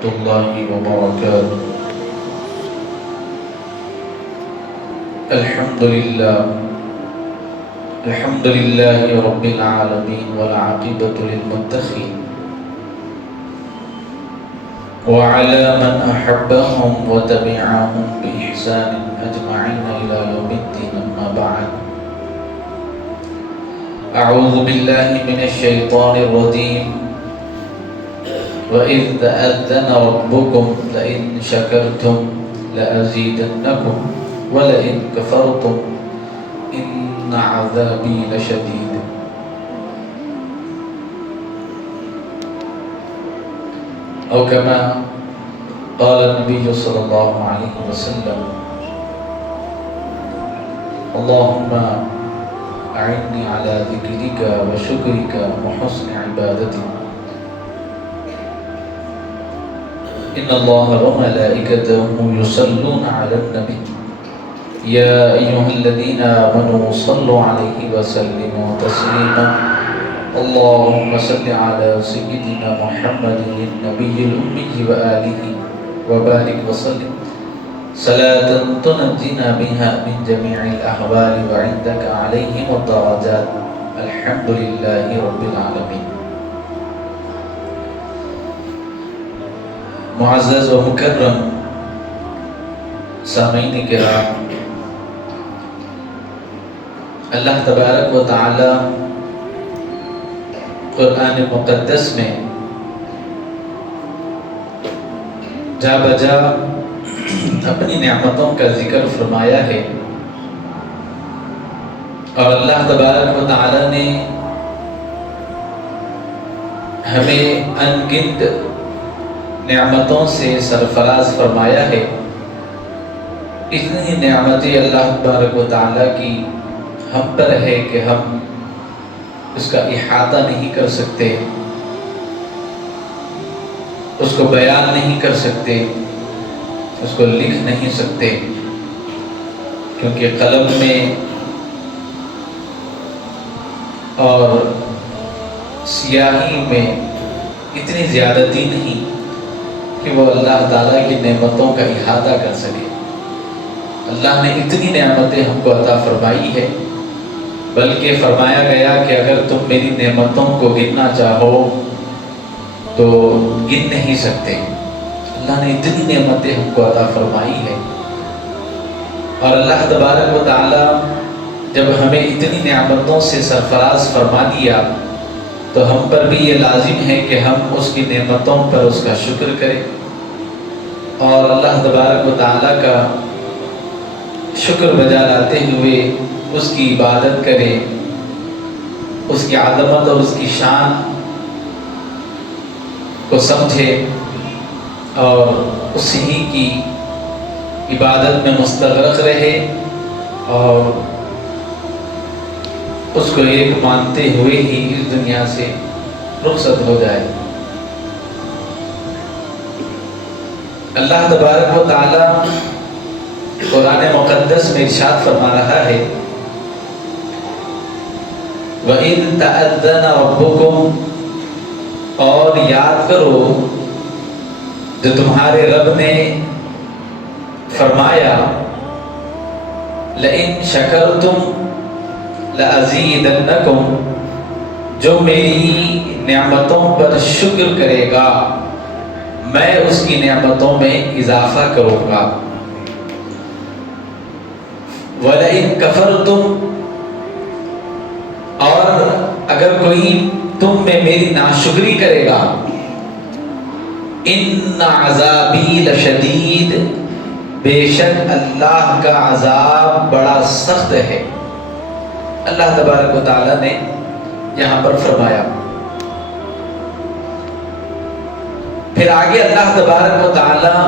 ورحمة الله وبركاته. الحمد لله رب العالمين والعاقبة للمتقين وعلى من أحبهم وتبعهم بإحسان أجمعين إلى يوم الدين. أما بعد، أعوذ بالله من الشيطان الرجيم. وَإِذْ تَأَذَّنَ رَبُّكُمْ لَئِنْ شَكَرْتُمْ لَأَزِيدَنَّكُمْ وَلَئِنْ كَفَرْتُمْ إِنَّ عَذَابِي لَشَدِيدٌ. أو كما قال النبي صلى الله عليه وسلم: اللهم أعني على ذكرك وشكرك وحسن عبادتك. إن الله وملائكته يصلون على النبي يا أيها الذين آمنوا صلوا عليه وسلموا تسليما. اللهم صل على سيدنا محمد النبي الأمي وآله وبارك وسلم صلاة تنجينا بها من جميع الأحوال وعندك عليهم الدرجات. الحمد لله رب العالمين. معزز و مکرم سامعین کرام، اللہ تبارک و تعالی قرآن مقدس میں جا بجا اپنی نعمتوں کا ذکر فرمایا ہے، اور اللہ تبارک و تعالی نے ہمیں ان گنت نعمتوں سے سرفراز فرمایا ہے۔ اتنی نعمتیں اللہ تبارک و تعالیٰ کی ہم پر ہے کہ ہم اس کا احاطہ نہیں کر سکتے، اس کو بیان نہیں کر سکتے، اس کو لکھ نہیں سکتے، کیونکہ قلم میں اور سیاہی میں اتنی زیادتی نہیں کہ وہ اللہ تعالیٰ کی نعمتوں کا احاطہ کر سکے۔ اللہ نے اتنی نعمتیں ہم کو عطا فرمائی ہے، بلکہ فرمایا گیا کہ اگر تم میری نعمتوں کو گننا چاہو تو گن نہیں سکتے۔ اللہ نے اتنی نعمتیں ہم کو عطا فرمائی ہے، اور اللہ تبارک و تعالیٰ جب ہمیں اتنی نعمتوں سے سرفراز فرما دیا تو ہم پر بھی یہ لازم ہے کہ ہم اس کی نعمتوں پر اس کا شکر کریں، اور اللہ تبارک و تعالیٰ کا شکر بجا لاتے ہوئے اس کی عبادت کریں، اس کی عظمت اور اس کی شان کو سمجھے اور اسی کی عبادت میں مستغرق رہے، اور اس کو ایک مانتے ہوئے ہی اس دنیا سے رخصت ہو جائے۔ اللہ تبارک و تعالی قرآن مقدس میں ارشاد فرما رہا ہے: وَإِذْ تَأَذَّنَ رَبُّكُمْ، اور یاد کرو جو تمہارے رب نے فرمایا لَإِن شَكَرْتُمْ لَأَزِيدَنَّكُمْ، جو میری نعمتوں پر شکر کرے گا میں اس کی نعمتوں میں اضافہ کروں گا۔ وَلَئِن كَفَرْتُمْ، اور اگر کوئی تم میں میری ناشکری کرے گا، إِنَّ عَذَابِي لَشَدِيدٌ، بے شک اللہ کا عذاب بڑا سخت ہے۔ اللہ تبارک و تعالیٰ نے یہاں پر فرمایا۔ پھر آگے اللہ تبارک و تعالیٰ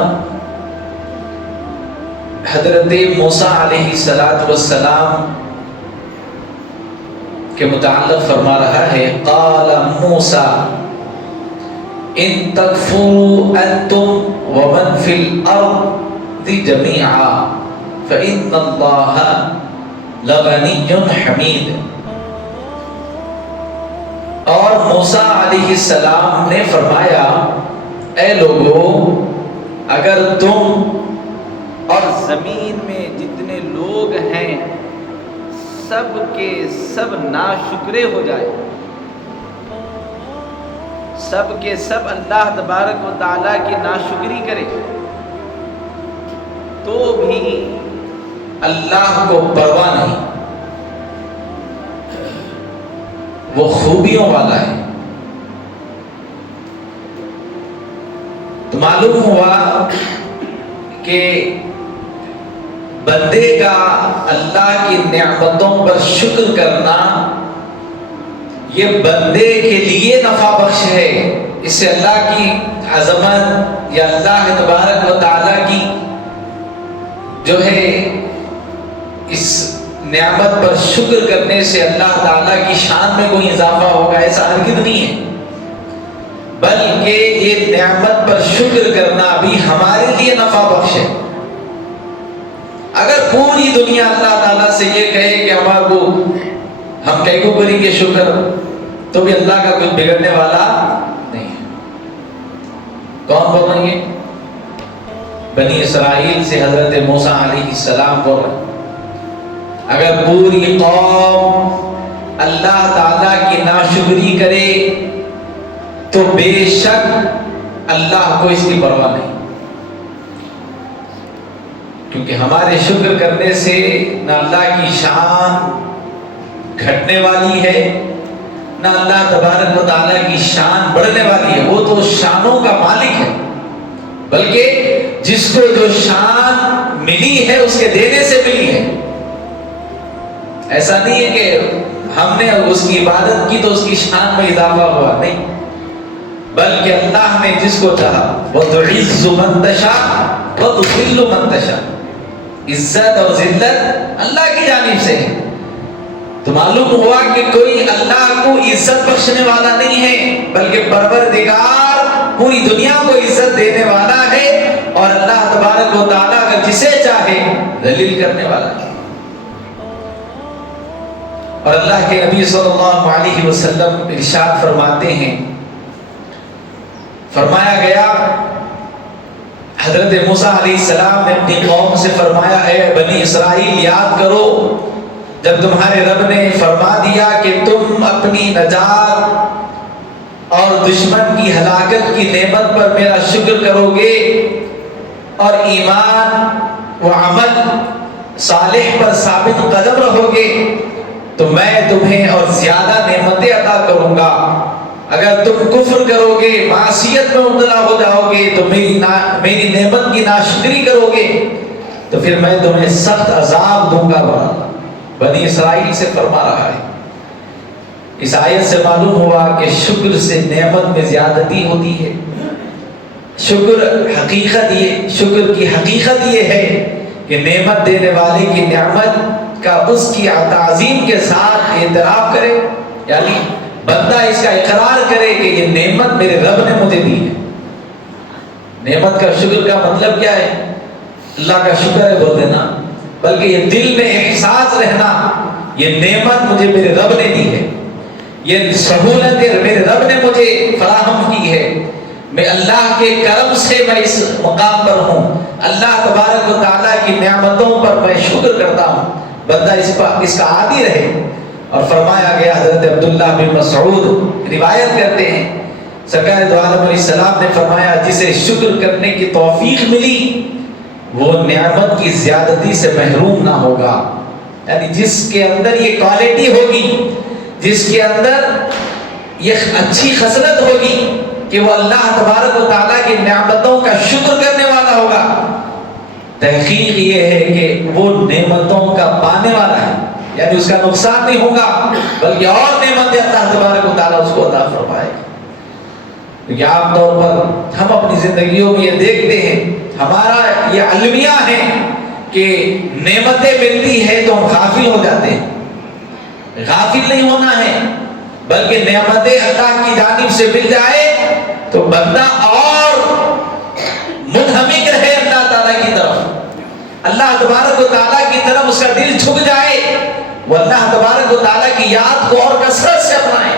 حضرت موسیٰ علیہ السلام کے متعلق فرما رہا ہے: قال موسیٰ ان تکفروا انتم ومن فی الارض جميعا فإن اللہ لغنی حمید۔ اور موسیٰ علیہ السلام نے فرمایا اے لوگو، اگر تم اور زمین میں جتنے لوگ ہیں سب کے سب ناشکرے ہو جائے، سب کے سب اللہ تبارک و تعالیٰ کی ناشکری کرے، تو بھی اللہ کو پرواہ نہیں، وہ خوبیوں والا ہے۔ تو معلوم ہوا کہ بندے کا اللہ کی نعمتوں پر شکر کرنا یہ بندے کے لیے نفع بخش ہے۔ اس سے اللہ کی عظمت یا اللہ تبارک و تعالیٰ کی جو ہے اس نعمت پر شکر کرنے سے اللہ تعالیٰ کی شان میں کوئی اضافہ ہوگا، ایسا ہرگز نہیں ہے، بلکہ یہ نعمت پر شکر کرنا بھی ہمارے لیے نفع بخش ہے۔ اگر پوری دنیا اللہ تعالیٰ سے یہ کہے کہ ہمارے کو ہم کہیں کو کریں گے شکر، تو بھی اللہ کا کچھ بگڑنے والا نہیں ہے۔ کون بول رہے ہیں؟ بنی اسرائیل سے حضرت موسیٰ علیہ السلام بول رہے ہیں اگر پوری قوم اللہ تعالیٰ کی ناشکری کرے تو بے شک اللہ کو اس کی پرواہ نہیں، کیونکہ ہمارے شکر کرنے سے نہ اللہ کی شان گھٹنے والی ہے نہ اللہ تبارک و تعالیٰ کی شان بڑھنے والی ہے۔ وہ تو شانوں کا مالک ہے، بلکہ جس کو جو شان ملی ہے اس کے دینے سے ملی ہے۔ ایسا نہیں ہے کہ ہم نے اس کی عبادت کی تو اس کی شان میں اضافہ ہوا، نہیں، بلکہ اللہ نے جس کو چاہا وَتُعِزُّ مَن تَشَاءُ وَتُذِلُّ مَن تَشَاءُ، عزت اور ذلت اللہ کی جانب سے ہے۔ تو معلوم ہوا کہ کوئی اللہ کو عزت بخشنے والا نہیں ہے، بلکہ پروردگار پوری دنیا کو عزت دینے والا ہے، اور اللہ تبارک و تعالیٰ اگر جسے چاہے ذلیل کرنے والا ہے۔ اور اللہ کے نبی صلی اللہ علیہ وسلم ارشاد فرماتے ہیں، فرمایا گیا حضرت موسیٰ علیہ السلام نے اپنی قوم سے فرمایا اے بنی اسرائیل یاد کرو جب تمہارے رب نے فرما دیا کہ تم اپنی نجات اور دشمن کی ہلاکت کی نعمت پر میرا شکر کرو گے اور ایمان و عمل صالح پر ثابت قدم رہو گے تو میں تمہیں اور زیادہ نعمتیں عطا کروں گا۔ اگر تم کفر کرو گے، معصیت میں مبتلا ہو جاؤ گے تو میری نعمت کی ناشکری کرو گے تو پھر میں تمہیں سخت عذاب دوں گا۔ بنی اسرائیل سے فرما رہا ہے۔ اس آیت سے معلوم ہوا کہ شکر سے نعمت میں زیادتی ہوتی ہے۔ شکر کی حقیقت یہ ہے کہ نعمت دینے والے کی نعمت کا اس کی تعظیم کے ساتھ اعتراف کرے، یعنی بندہ اس کا اقرار کرے کہ یہ نعمت میرے رب نے مجھے دی ہے۔ نعمت کا شکر کا مطلب کیا ہے؟ اللہ کا شکر ہے بول دینا، بلکہ یہ دل میں احساس رہنا یہ نعمت مجھے میرے رب نے دی ہے، یہ سہولت میرے رب نے مجھے فراہم کی ہے، میں اللہ کے کرم سے میں اس مقام پر ہوں، اللہ تبارک و تعالیٰ کی نعمتوں پر میں شکر کرتا ہوں۔ بندہ اس کا عادی رہے۔ اور فرمایا گیا حضرت عبداللہ بن مسعود روایت کرتے ہیں سرکار دو عالم علیہ السلام نے فرمایا جسے شکر کرنے کی توفیق ملی وہ نعمت کی زیادتی سے محروم نہ ہوگا، یعنی جس کے اندر یہ کوالٹی ہوگی، جس کے اندر یہ اچھی خصلت ہوگی کہ وہ اللہ تبارک و تعالیٰ کی نعمتوں کا شکر کرنے والا ہوگا، تحقیق یہ ہے کہ وہ نعمتوں کا پانے والا ہے، یعنی اس کا نقصان نہیں ہوگا بلکہ اور نعمتیں اللہ تبارک و تعالیٰ اس کو عطا فرمائے گا۔ کیونکہ عام طور پر ہم اپنی زندگیوں میں یہ دیکھتے ہیں، ہمارا یہ المیہ ہے کہ نعمتیں ملتی ہے تو ہم غافل ہو جاتے ہیں۔ غافل نہیں ہونا ہے بلکہ نعمتیں اللہ کی جانب سے مل جائے تو بندہ اور منہمک رہے اللہ تعالیٰ کی طرف، اللہ تبارک و تعالیٰ کی طرف اس کا دل جھک جائے، وہ اللہ تبارک و تعالیٰ کی یاد کو اور کثرت سے اپنائے۔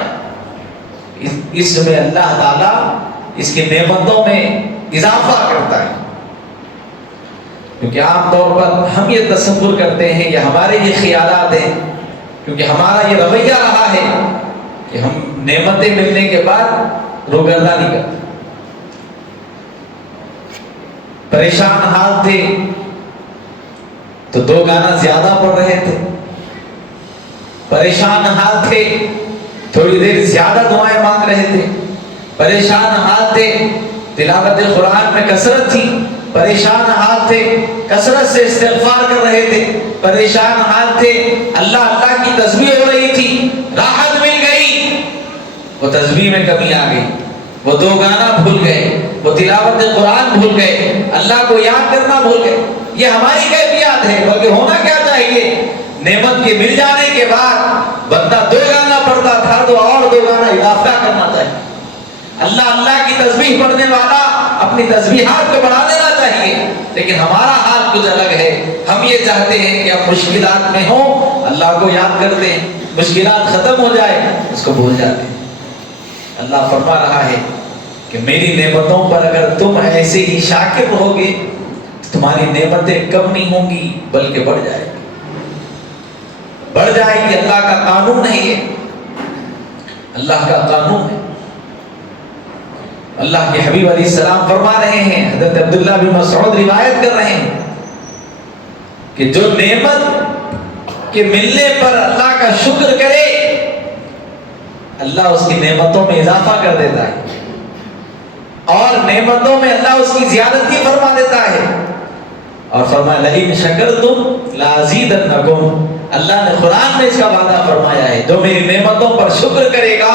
اس میں اللہ تعالیٰ اس کی نعمتوں میں اضافہ کرتا ہے. کیونکہ عام طور پر ہم یہ تصور کرتے ہیں یا ہمارے یہ خیالات ہیں، کیونکہ ہمارا یہ رویہ رہا ہے کہ ہم نعمتیں ملنے کے بعد روگردانی کرتے، پریشان حال تھے تو 2 گانا زیادہ پڑھ رہے تھے، پریشان حال تھے تھوڑی دیر زیادہ دعائیں مانگ رہے تھے، پریشان حال تھے تلاوت قرآن میں کثرت تھی، پریشان حال تھے کثرت سے استغفار کر رہے تھے، پریشان حال تھے اللہ اللہ کی تسبیح ہو رہی تھی، راحت مل گئی، وہ تسبیح میں کمی آ گئی، وہ 2 گانا بھول گئے، وہ تلاوت قرآن بھول گئے، اللہ کو یاد کرنا بھول گئے. یہ ہماری کیفیات ہے. بلکہ ہونا کیا چاہیے، نعمت کے مل جانے کے بعد بندہ 2 گانا پڑھتا تھا تو اور 2 گانا اضافہ کرنا چاہیے. اللہ اللہ کی تسبیح پڑھنے والا اپنی تسبیحات کو بڑھا دینا چاہیے. لیکن ہمارا حال کچھ الگ ہے. ہم یہ چاہتے ہیں کہ ہم مشکلات میں ہوں اللہ کو یاد کرتے ہیں، مشکلات ختم ہو جائے اس کو بھول جاتے ہیں. اللہ فرما رہا ہے کہ میری نعمتوں پر اگر تم ایسے ہی شاکر رہو گے تو تمہاری نعمتیں کم نہیں ہوں گی بلکہ بڑھ جائے گی، بڑھ جائے گی. اللہ کا قانون ہے یہ، اللہ کا قانون ہے. اللہ کے حبیب علیہ السلام فرما رہے ہیں، حضرت عبداللہ بن مسعود روایت کر رہے ہیں کہ جو نعمت کے ملنے پر اللہ کا شکر کرے اللہ اس کی نعمتوں میں اضافہ کر دیتا ہے، اور نعمتوں میں اللہ اس کی زیادتی فرما دیتا ہے. اور فرمایا لئن شکرتم لازیدنکم، اللہ نے قرآن میں اس کا وعدہ فرمایا ہے جو میری نعمتوں پر شکر کرے گا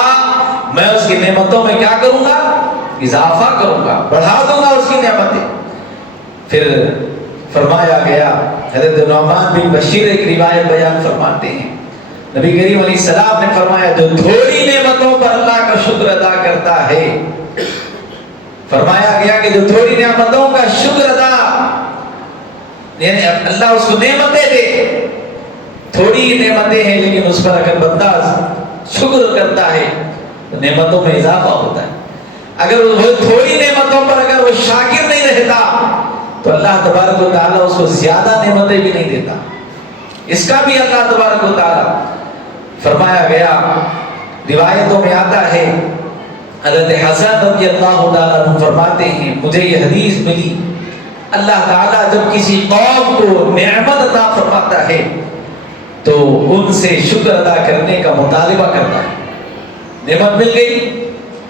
میں اس کی نعمتوں میں کیا کروں گا، اضافہ کروں گا، بڑھا دوں گا اس کی نعمتیں. پھر فرمایا گیا، حضرت نعمان بن بشیر ایک روایت بیان فرماتے ہیں، نبی کریم علیہ السلام نے فرمایا جو تھوڑی نعمتوں پر اللہ کا شکر ادا کرتا ہے، فرمایا گیا کہ جو تھوڑی نعمتوں کا شکر ادا، یعنی اللہ اس کو نعمتیں دے، تھوڑی نعمتیں ہیں لیکن اس پر اگر بندہ شکر کرتا ہے تو نعمتوں میں اضافہ ہوتا ہے. اگر وہ تھوڑی نعمتوں پر اگر وہ شاکر نہیں رہتا تو اللہ تبارک و تعالیٰ اس کو زیادہ نعمتیں بھی نہیں دیتا. اس کا بھی اللہ تبارک و تعالیٰ فرمایا گیا، روایتوں میں آتا ہے حضرت حسن رضی اللہ تعالیٰ عنہ فرماتے ہیں مجھے یہ حدیث ملی، اللہ تعالیٰ جب کسی قوم کو نعمت عطا فرماتا ہے تو ان سے شکر ادا کرنے کا مطالبہ کرتا ہے. نعمت مل گئی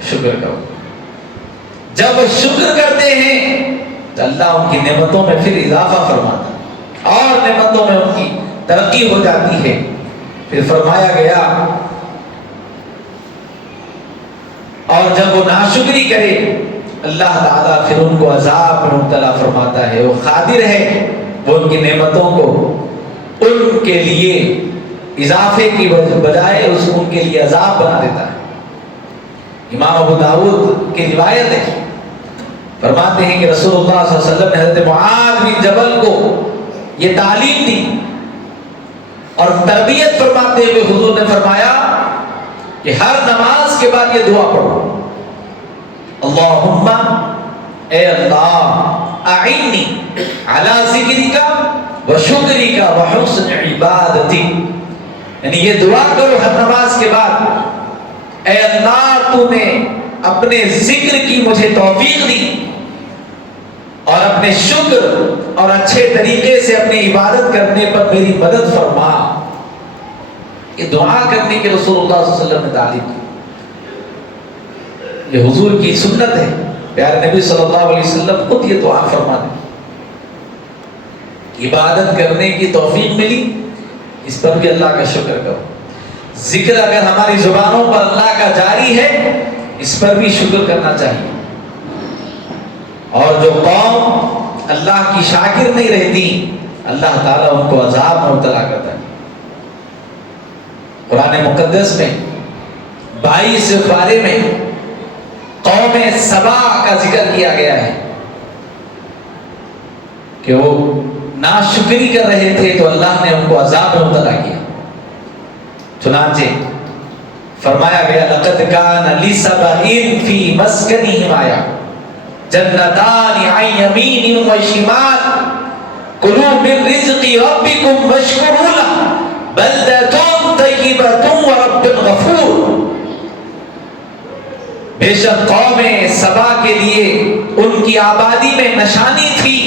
شکر کرو. جب وہ شکر کرتے ہیں تو اللہ ان کی نعمتوں میں پھر اضافہ فرماتا ہے اور نعمتوں میں ان کی ترقی ہو جاتی ہے. پھر فرمایا گیا اور جب وہ ناشکری کرے اللہ تعالیٰ پھر ان کو عذاب میں مبتلا فرماتا ہے. وہ قادر ہے وہ ان کی نعمتوں کو ان کے لیے اضافے کی بجائے ان کے لیے عذاب بنا دیتا ہے. امام ابو داؤد کی روایت ہے، فرماتے ہیں کہ رسول اللہ صلی اللہ علیہ وسلم نے حضرت معاذ بن جبل کو یہ تعلیم دی اور تربیت فرماتے ہوئے حضور نے فرمایا کہ ہر نماز کے بعد یہ دعا پڑھو، اللہم اے اللہ اعنی علی ذکرک و شکرک و حسن عبادتی. یعنی یہ دعا کرو ہر نماز کے بعد، اے اللہ تو نے اپنے ذکر کی مجھے توفیق دی اور اپنے شکر اور اچھے طریقے سے اپنی عبادت کرنے پر میری مدد فرما. یہ دعا کرنے کے رسول اللہ صلی اللہ علیہ وسلم نے تعلیم دی. یہ حضور کی سنت ہے، پیارے نبی صلی اللہ علیہ وسلم خود یہ دعا فرماتے. عبادت کرنے کی توفیق ملی اس پر بھی اللہ کا شکر کرو. ذکر اگر ہماری زبانوں پر اللہ کا جاری ہے اس پر بھی شکر کرنا چاہیے. اور جو قوم اللہ کی شاکر نہیں رہتی اللہ تعالیٰ ان کو عذاب میں مبتلا کرتا ہے. قرآن مقدس میں 22 پارے میں قوم سبا کا ذکر کیا گیا ہے کہ وہ ناشکری کر رہے تھے تو اللہ نے ان کو عذاب میں مبتلا کیا. چنانچہ فرمایا گیا لقد کان لسبإ فی مسکنہم آیا جنتان عن یمین و شمال کلوا من رزق ربکم واشکروا لہ بلدۃ طیبۃ ورب غفور۔ بے شک قوم سبا کے لیے ان کی آبادی میں نشانی تھی،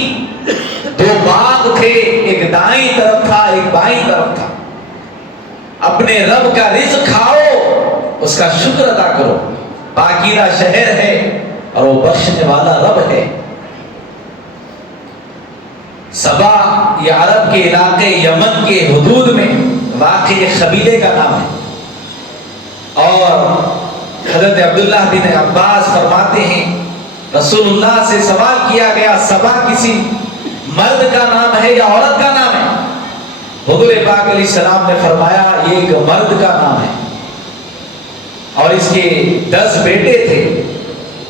دو باغ تھے، ایک دائیں طرف تھا ایک بائیں طرف تھا۔ اپنے رب کا رزق کھاؤ، اس کا شکر ادا کرو، پاکیزہ شہر ہے اور وہ بخشنے والا رب ہے۔ سبا یہ عرب کے علاقے یمن کے حدود میں واقع ایک قبیلے کا نام ہے، اور حضرت عبداللہ بن عباس فرماتے ہیں رسول اللہ سے سوال کیا گیا سبا کسی مرد کا نام ہے یا عورت کا نام ہے؟ حضور پاک علیہ السلام نے فرمایا یہ ایک مرد کا نام ہے، اور اس کے 10 بیٹے تھے،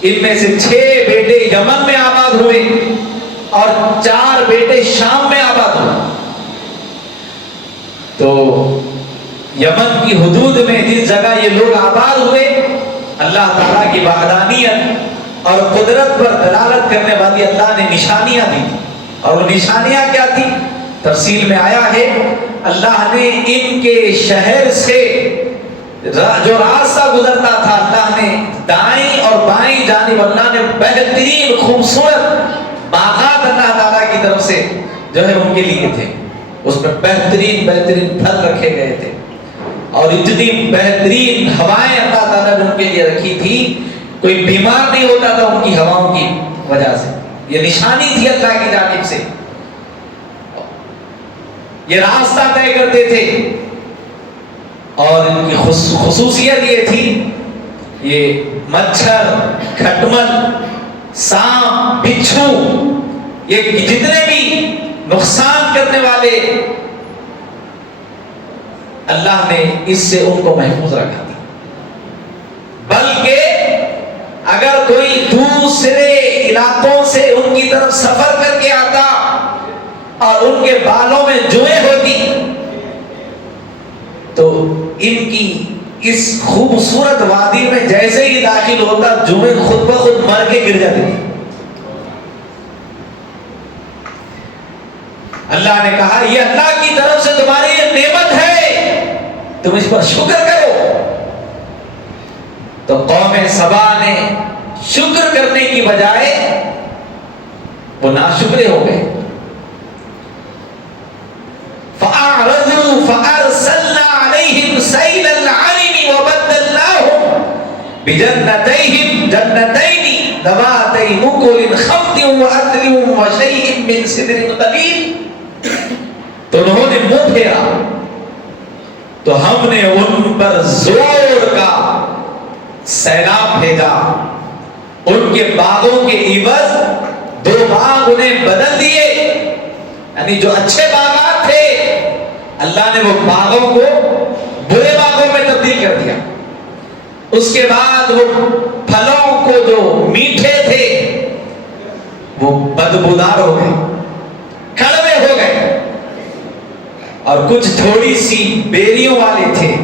ان میں سے 6 بیٹے یمن میں آباد ہوئے اور 4 بیٹے شام میں آباد ہوئے۔ تو یمن کی حدود میں جس جگہ یہ لوگ آباد ہوئے، اللہ تعالیٰ کی وحدانیت اور قدرت پر دلالت کرنے والی اللہ نے نشانیاں دی، اور وہ نشانیاں کیا تھی؟ تفصیل میں آیا ہے اللہ نے ان کے شہر سے جو راستہ گزرتا تھا، اللہ نے دائیں اور بائیں جانب اللہ نے بہترین خوبصورت باغات اللہ تعالیٰ کی طرف سے جو ہے ان کے لیے تھے، اس میں بہترین پھل رکھے گئے تھے، اور اتنی بہترین ہوائیں اللہ تعالیٰ نے ان کے لیے رکھی تھی، کوئی بیمار نہیں ہوتا تھا ان کی ہواؤں کی وجہ سے۔ یہ نشانی تھی اللہ کی جانب سے، یہ راستہ طے کرتے تھے، اور ان کی خصوصیت یہ تھی یہ مچھر، کھٹمل، سانپ، بچھو، یہ جتنے بھی نقصان کرنے والے اللہ نے اس سے ان کو محفوظ رکھا تھا۔ بلکہ اگر کوئی دوسرے علاقوں سے ان کی طرف سفر کر کے آتا اور ان کے بالوں میں جوئیں ہوتی تو ان کی اس خوبصورت وادی میں جیسے ہی داخل ہوتا جوئیں خود بخود مر کے گر جاتی تھی۔ اللہ نے کہا یہ اللہ کی طرف سے تمہاری یہ نعمت ہے، تم اس پر شکر کرو۔ تو قوم سبا نے شکر کرنے کی بجائے وہ ناشکرے ہو گئے۔ فَأَعْرَضُوا فَأَرْسَلْنَا عَلَيْهِمْ سَيْلَ الْعَرِمِ وَبَدَّلْنَاهُمْ بِجَنَّتَيْهِمْ جَنَّتَيْنِ ذَوَاتَيْ أُكُلٍ خَمْطٍ وَأَثْلٍ وَشَيْءٍ مِّن سِدْرٍ قَلِيلٍ۔ تو انہوں نے منہ پھیرا تو ہم نے ان پر زور کا سیلاب بھیجا، ان کے باغوں کے عوض 2 باغ انہیں بدل دیے، یعنی جو اچھے باغات تھے اللہ نے وہ باغوں کو برے باغوں میں تبدیل کر دیا۔ اس کے بعد وہ پھلوں کو جو میٹھے تھے وہ بدبودار ہو گئے، کڑوے ہو گئے، اور کچھ تھوڑی سی بیریوں والے تھے۔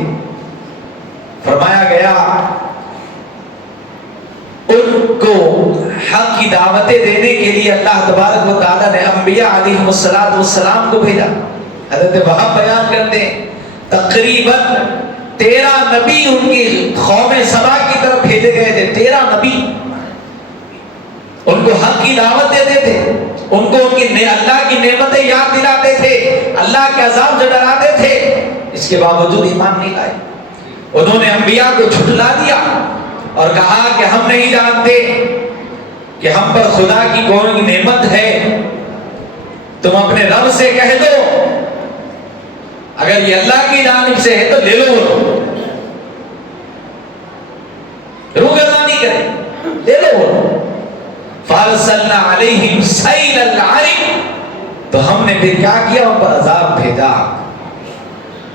فرمایا گیا ان کو حق کی دعوتیں دینے کے لیے اللہ تبارک و تعالیٰ نے انبیاء علیہ السلام کو بھیجا۔ حضرت وہاب بیان کرتے ہیں تقریباً 13 نبی ان کی قوم سبا کی طرف بھیجے گئے تھے۔ 13 نبی ان کو حق کی دعوت دیتے تھے، ان کو ان کی اللہ کی نعمتیں یاد دلاتے تھے، اللہ کے عذاب سے ڈراتے تھے، اس کے باوجود ایمان نہیں لائے۔ انہوں نے انبیاء کو جھٹلا دیا اور کہا کہ ہم نہیں جانتے کہ ہم پر خدا کی کوئی نعمت ہے، تم اپنے رب سے کہہ دو، اگر یہ اللہ کی جانب سے ہے تو لے لو، روگردانی کرے، لے لو۔ فَأَرْسَلْنَا عَلَيْهِمْ سَيْلَ الْعَرِمِ، تو ہم نے پھر کیا کیا؟ ان پر عذاب بھیجا۔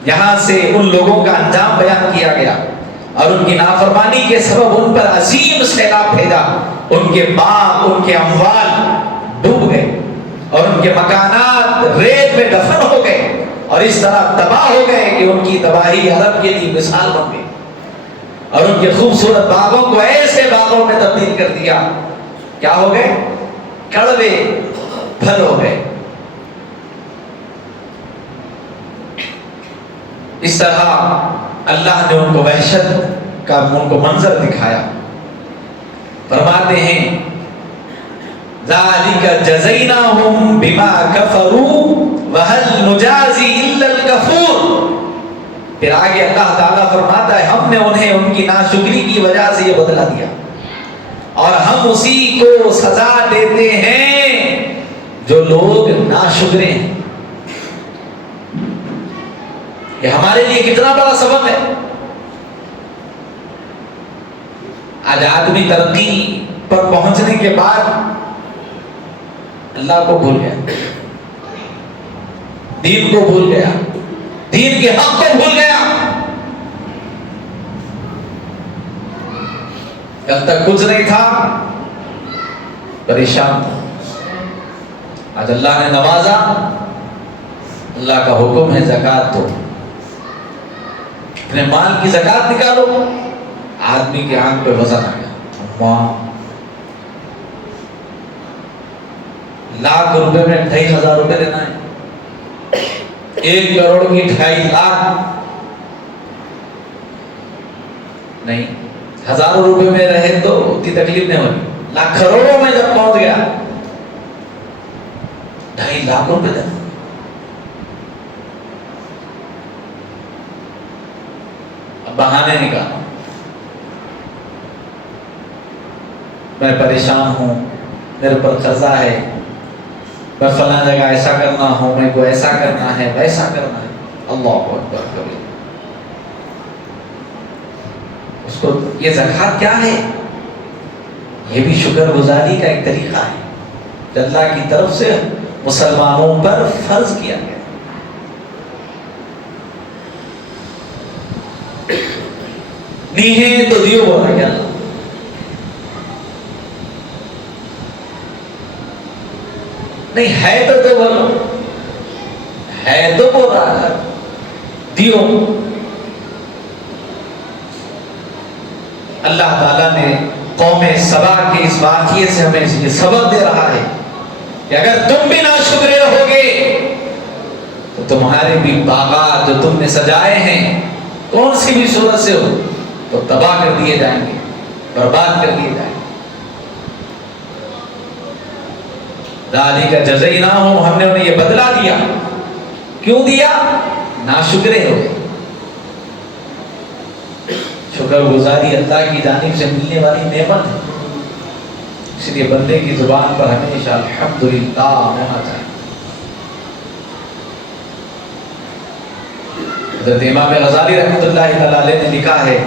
یہاں سے ان لوگوں کا انجام بیان کیا گیا، اور ان کی نافرمانی کے سبب ان پر عظیم سیلاب بھیجا، ان کے باغ، ان کے اموال ڈوب گئے، اور ان کے مکانات ریت میں دفن ہو گئے، اور اس طرح تباہ ہو گئے کہ ان کی تباہی عرب کے لیے مثال بن گئی۔ اور ان کے خوبصورت باغوں کو ایسے باغوں میں تبدیل کر دیا، کیا ہو گئے؟ کڑوے پھل ہو گئے۔ اس طرح اللہ نے ان کو وحشت کا ان کو منظر دکھایا۔ فرماتے ہیں ذَلِكَ جَزَيْنَاهُمْ بِمَا كَفَرُوا وَهَلْ نُجَازِي إِلَّا الْكَفُورَ۔ پھر آگے اللہ تعالیٰ فرماتا ہے ہم نے انہیں ان کی ناشکری کی وجہ سے یہ بدلہ دیا، اور ہم اسی کو سزا دیتے ہیں جو لوگ ناشکرے ہیں۔ یہ ہمارے لیے کتنا بڑا سبق ہے۔ آج آدمی ترقی پر پہنچنے کے بعد اللہ کو بھول گیا، دین کو بھول گیا، دین کے حق کو بھول گیا۔ جب تک کچھ نہیں تھا پریشان تھا، آج اللہ نے نوازا، اللہ کا حکم ہے زکوٰۃ دو، اپنے مال کی زکوٰۃ نکالو۔ آدمی کے آنکھ پہ وزن آ گیا، لاکھ روپے میں 2500 روپے دینا ہے، 1 کروڑ کی 2.5 لاکھ نہیں، ہزاروں روپے میں رہے تو اتنی تکلیف نہیں ہوئی، لاکھ کروڑوں میں جب پہنچ گیا 2.5 لاکھ روپے دینا۔ اب بہانے نکالا، میں پریشان ہوں، میرے پر قرضہ ہے، میں فلاں جگہ ایسا کرنا ہوں، میں کو ایسا کرنا ہے، ویسا کرنا ہے۔ اللہ اکبر کبھی اس کو یہ زکوٰۃ کیا ہے؟ یہ بھی شکر گزاری کا ایک طریقہ ہے جو اللہ کی طرف سے مسلمانوں پر فرض کیا گیا۔ نہیں تو دیو بولا کیا اللہ، نہیں ہے تو دو بولو، ہے تو بول رہا ہے دیو۔ اللہ تعالیٰ نے قوم سبا کے اس واقعے سے ہمیں یہ سبق دے رہا ہے کہ اگر تم بھی ناشکرے رہو گے تو تمہارے بھی باغات جو تم نے سجائے ہیں کون سی بھی صورت سے ہو تو تباہ کر دیے جائیں گے، برباد کر دیے جائیں گے۔ ذَلِكَ جَزَيْنَاهُمْ، ہم نے انہیں یہ بدلہ دیا، کیوں دیا؟ ناشکرے ہو گئے۔ شکر گزاری اللہ کی جانب سے ملنے والی نعمت ہے، اس لیے بندے کی زبان پر ہمیشہ الحمدللہ ہونا چاہیے۔ حضرت امام غزالی رحمۃ اللہ تعالی علیہ نے لکھا ہے،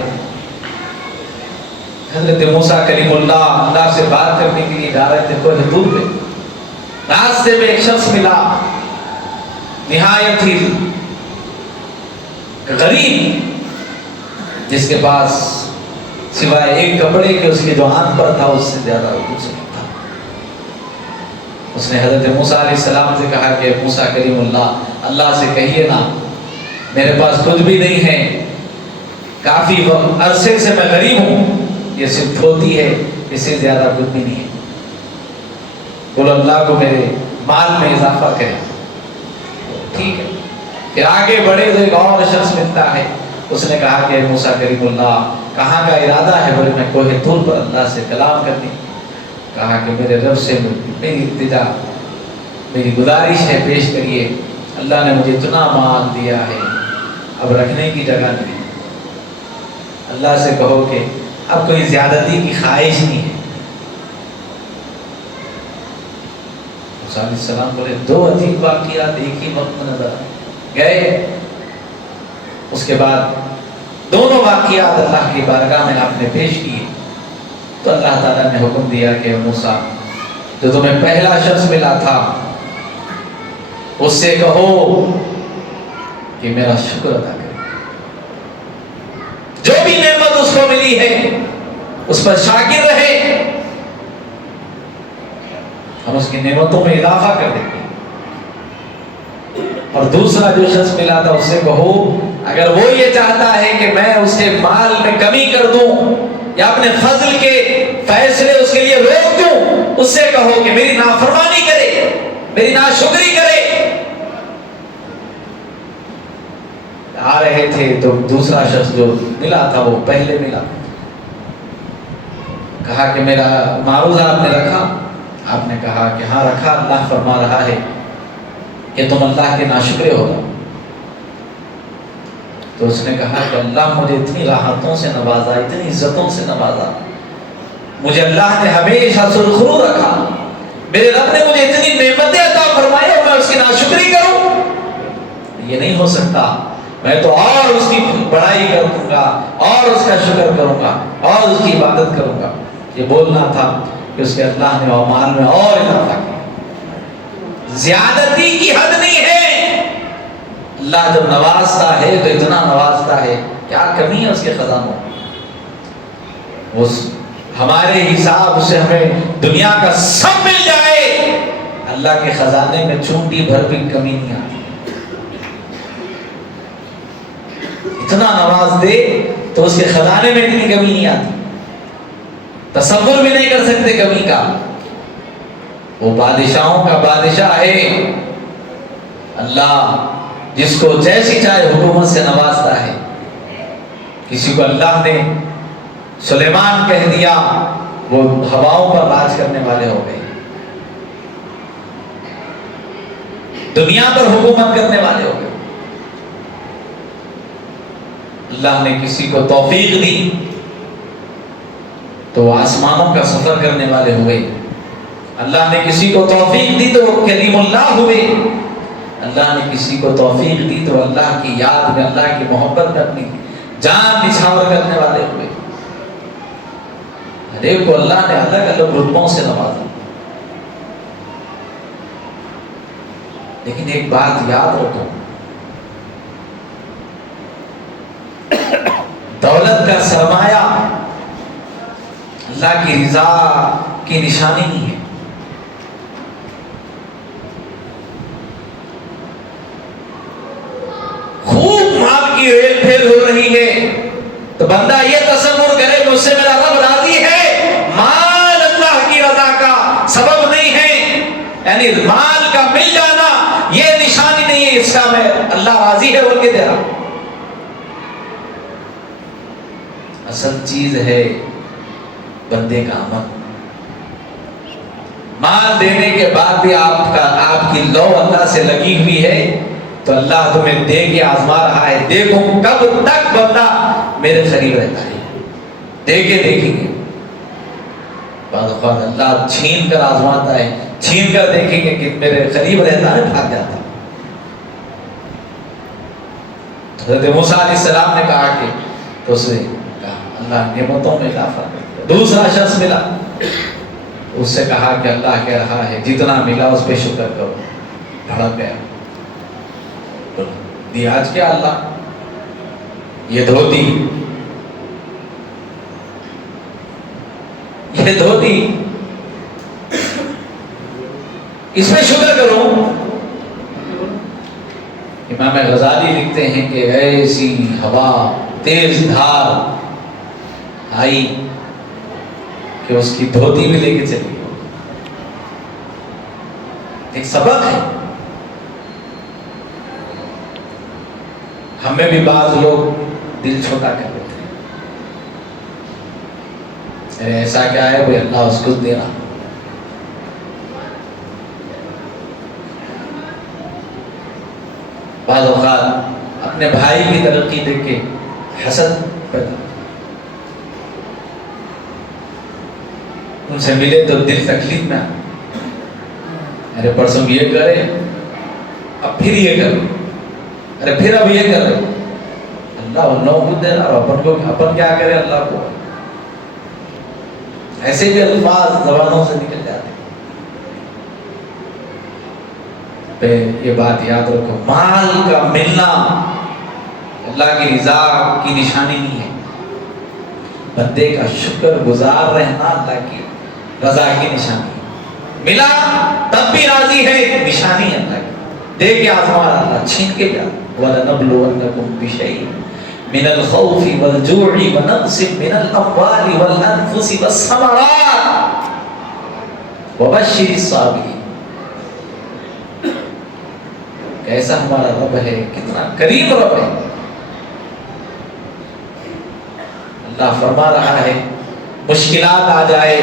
حضرت موسیٰ کلیم اللہ سے بات کرنے کے لیے جا رہے تھے کوہ طور پہ، راستے میں ایک شخص ملا نہایت ہی غریب، جس کے پاس سوائے ایک کپڑے کے اس کے جو ہاتھ پر تھا اس سے زیادہ کچھ نہیں تھا۔ اس نے حضرت موسیٰ علیہ السلام سے کہا کہ موسیٰ کلیم اللہ سے کہیے نا میرے پاس کچھ بھی نہیں ہے، کافی عرصے سے میں غریب ہوں، یہ صرف دھوتی ہے، اس سے زیادہ کچھ بھی نہیں ہے، بولو اللہ کو میرے مال میں اضافہ کرے۔ ٹھیک ہے، پھر آگے بڑھے تو ایک اور شخص ملتا ہے، اس نے کہا کہ موسیٰ کریم اللہ کہاں کا ارادہ ہے؟ بولے میں کوہ طور پر اللہ سے کلام کرنے۔ کہا کہ میرے رب سے میری التجا، میری گزارش ہے، پیش کریے، اللہ نے مجھے اتنا مال دیا ہے اب رکھنے کی جگہ نہیں، اللہ سے کہو کہ اب کوئی زیادتی کی خواہش نہیں ہے۔ موسیٰ علیہ السلام بولے 2 عجیب واقعات ایک ہی وقت میں نظر گئے۔ اس کے بعد دونوں واقعات اللہ کی بارگاہ میں آپ نے پیش کیے تو اللہ تعالیٰ نے حکم دیا کہ موسیٰ جو تمہیں پہلا شخص ملا تھا اس سے کہو کہ میرا شکر ادا کرے، جو بھی نعمت اس کو ملی ہے اس پر شاکر رہے، ہم اس کی نعمتوں میں اضافہ کر دیں گے۔ اور دوسرا جو شخص ملا تھا اس سے کہو اگر وہ یہ چاہتا ہے کہ میں اس کے مال میں کمی کر دوں یا اپنے فضل کے فیصلے اس کے لیے روک دوں، اس سے کہو کہ میری نافرمانی کرے، میری ناشکری کرے۔ آ رہے تھے تو دوسرا شخص جو ملا تھا وہ پہلے ملا، کہا کہ میرا معروضہ آپ نے رکھا؟ آپ نے کہا کہ ہاں رکھا، اللہ فرما رہا ہے کہ تم اللہ کے ناشکرے ہو گا۔ تو اس نے کہا کہ اللہ مجھے اتنی راحتوں سے نوازا، اتنی عزتوں سے نوازا، مجھے اللہ نے ہمیشہ سرخرو رکھا، میرے رب نے مجھے اتنی نعمتیں عطا فرمائی اور میں اس کی ناشکری کروں؟ یہ نہیں ہو سکتا، میں تو اور اس کی بڑائی کروں گا اور اس کا شکر کروں گا اور اس کی عبادت کروں گا۔ یہ بولنا تھا کہ اس کے اللہ نے مال میں اور اضافہ کیا۔ زیادتی کی حد نہیں ہے۔ اللہ جب نوازتا ہے تو اتنا نوازتا ہے، کیا کمی ہے اس کے خزانوں؟ اس ہمارے حساب سے ہمیں دنیا کا سب مل جائے، اللہ کے خزانے میں چونٹی بھر بھی کمی نہیں آتی۔ اتنا نواز دے تو اس کے خزانے میں اتنی کمی نہیں آتی، تصور بھی نہیں کر سکتے کمی کا۔ وہ بادشاہوں کا بادشاہ ہے اللہ، جس کو جیسی چاہے حکومت سے نوازتا ہے۔ کسی کو اللہ نے سلیمان کہہ دیا، وہ ہواؤں پر راج کرنے والے ہو گئے، دنیا پر حکومت کرنے والے ہو گئے۔ اللہ نے کسی کو توفیق دی تو وہ آسمانوں کا سفر کرنے والے ہوئے۔ اللہ نے کسی کو توفیق دی تو وہ کلیم اللہ ہوئے۔ اللہ نے کسی کو توفیق دی تو اللہ کی یاد میں، اللہ کی محبت میں اپنی جان نچھاور کرنے والے ہوئے۔ ہر ایک کو اللہ نے الگ الگ رتبوں سے نوازا، لیکن ایک بات یاد رکھو، دولت کا سرمایہ اللہ کی رضا کی نشانی نہیں ہے۔ خوب مال کی ریل پھیل ہو رہی ہے تو بندہ یہ تصور کرے مجھ سے میرا رب راضی ہے، مال اللہ کی رضا کا سبب نہیں ہے، یعنی مال کا مل جانا یہ نشانی نہیں ہے اس کا میں اللہ راضی ہے بول کے دے رہا۔ اصل چیز ہے بندے کا عمل۔ مال دینے کے بعد بھی آپ کی لو اللہ سے لگی ہوئی ہے تو اللہ تمہیں دے کے آزما رہا ہے، دیکھو کب تک بندہ میرے قریب رہتا ہے، دے کے دیکھیں گے۔ بعض اوقات اللہ چھین کر آزماتا ہے، چھین کر دیکھیں گے کہ میرے قریب رہتا ہے، بھاگ جاتا ہے۔ حضرت موسیٰ علیہ السلام نے کہا کہ تو اس نے کہا اللہ نعمتوں میں اضافہ کر دیا۔ دوسرا شخص ملا، اس سے کہا کہ اللہ کہہ رہا ہے جتنا ملا اس پہ شکر کرو۔ بھڑک گیا، دیا آج کیا اللہ؟ یہ دھوتی، یہ دھوتی، اس پہ شکر کرو۔ امام غزالی لکھتے ہیں کہ ایسی ہوا تیز دھار آئی کہ اس کی دھوتی بھی لے کے چلی۔ ایک سبق ہے۔ ہمیں بھی بعض لوگ دل چھوٹا کر دیتے ہیں، ارے ایسا کیا ہے بھائی اللہ اس کو دے رہا۔ بعض اوقات اپنے بھائی کی ترقی دیکھ کے حسد پیدا، ان سے ملے تو دل تکلیف میں آئے، ارے پرسوں یہ کرے اب پھر یہ کرے، ارے پھر اب یہ کرے۔ اللہ نو خود دے رہا، اپن کیا کرے اللہ کو؟ ایسے بھی الفاظ زبانوں سے نکل جاتے۔ پہ یہ بات یاد رکھو، مال کا ملنا اللہ کی رضا کی نشانی نہیں ہے، بندے کا شکر گزار رہنا اللہ کی رضا کی نشانی ہے۔ ملا تب بھی راضی ہے، نشانی ہے اللہ کی، دے کے آزما اللہ، چھین کے بھی آزما۔ وَلَنَبْلُوَنَّكُمْ بِشَيْءٍ مِنَ الْخَوْفِ وَالْجُوعِ وَنَقْصٍ مِنَ الْأَمْوَالِ وَالْأَنفُسِ وَالثَّمَرَاتِ وَبَشِّرِ الصَّابِرِينَ۔ کیسا ہمارا رب ہے، کتنا کریم رب ہے۔ اللہ فرما رہا ہے مشکلات آ جائے